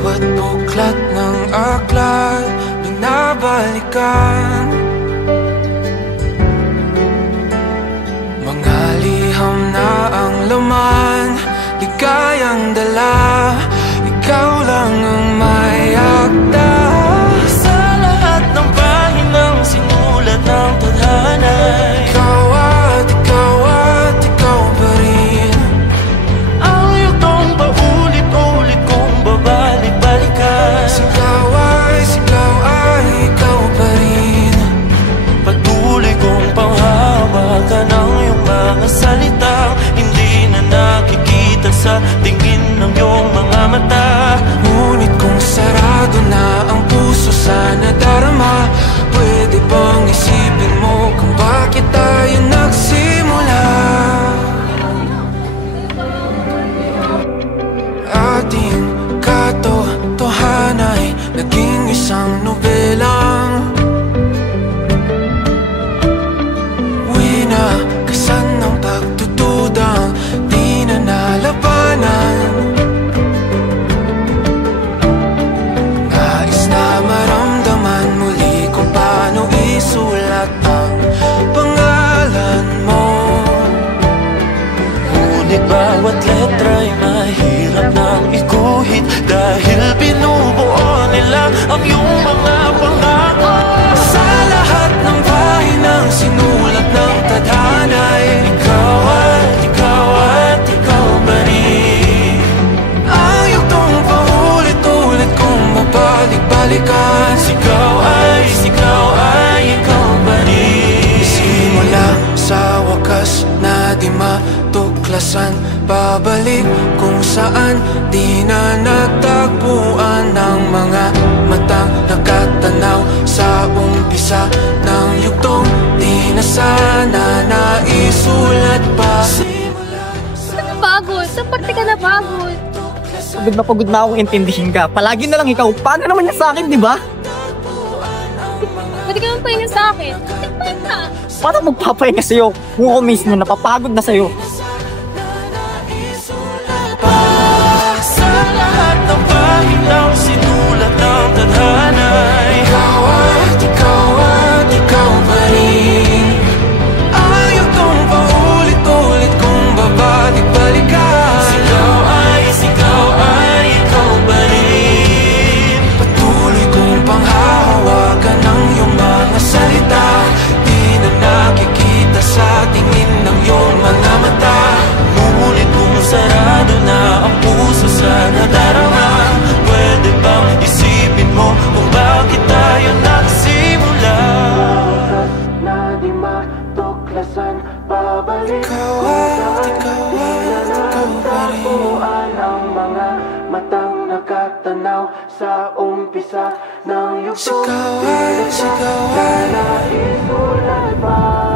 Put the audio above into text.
Bawat buklat ng aklat binabalikan, mga liham na ang laman, ligayang dala, ikaw lang ang may akda. Sa lahat ng pahinang sinulat ng tadhana, ikaw at ikaw at ikaw pa rin. ang yugtong paulit-ulit kong babalik-balikan. Sigaw ay ikaw pa rin. Patuloy kong panghawakan ang iyong mga salitang hindi na nakikita sa tingin ng iyong mga mata. Ngunit kung sarado na ang puso sa nadarama, pwede bang isipin mo kung bakit tayo nagsimula? Ating katotohanan ay naging isang nobelang winakasan ng pagdududang di na nalabanan. Nais na maramdaman muli kung paano isulat ang pangalan mo. Ngunit bawat letra'y mahirap nang iguhit, dahil binubuo nila ang iyong mga pangako. Sa lahat ng pahinang sinulat ng tadhana, Ikaw at ikaw at ikaw pa rin. ang yugtong paulit-ulit kong mabalik-balikan. Sigaw ay ikaw pa rin. Simula sa wakas na di matuklasan, babalik kung saan di na natagpuan ng mga matang nakatanaw sa umpisa ng yugtong di na sana naisulat pa. Pagod, sa parte ka na pagod. Pagod na akong intindihin ka. Palagi na lang ikaw. Paano naman yan sa akin, di ba? Pwede ka naman pahinga sa akin. Nagpahinga. Paano magpapahinga sa'yo kung ako mismo napapagod na sa'yo? Sa lahat ng pahinang sinulat ng tadhana, Ikaw at ikaw pa rin. Ang yugtong paulit-ulit kong babalik-balikan. Sigaw ay ikaw pa rin. Patuloy kong panghahawakan ng iyong mga salita, di na nakikita sa tingin ng iyong mga mata. Ngunit kung sarado na ang puso sa nadarama, pwede bang isipin mo kung bakit tayo nagsimula? Na di matuklasan, babalik ikaw at ikaw pa rin. Ang mga matang nakatanaw sa umpisa ng yugtong. Sigaw ay naisulat pa.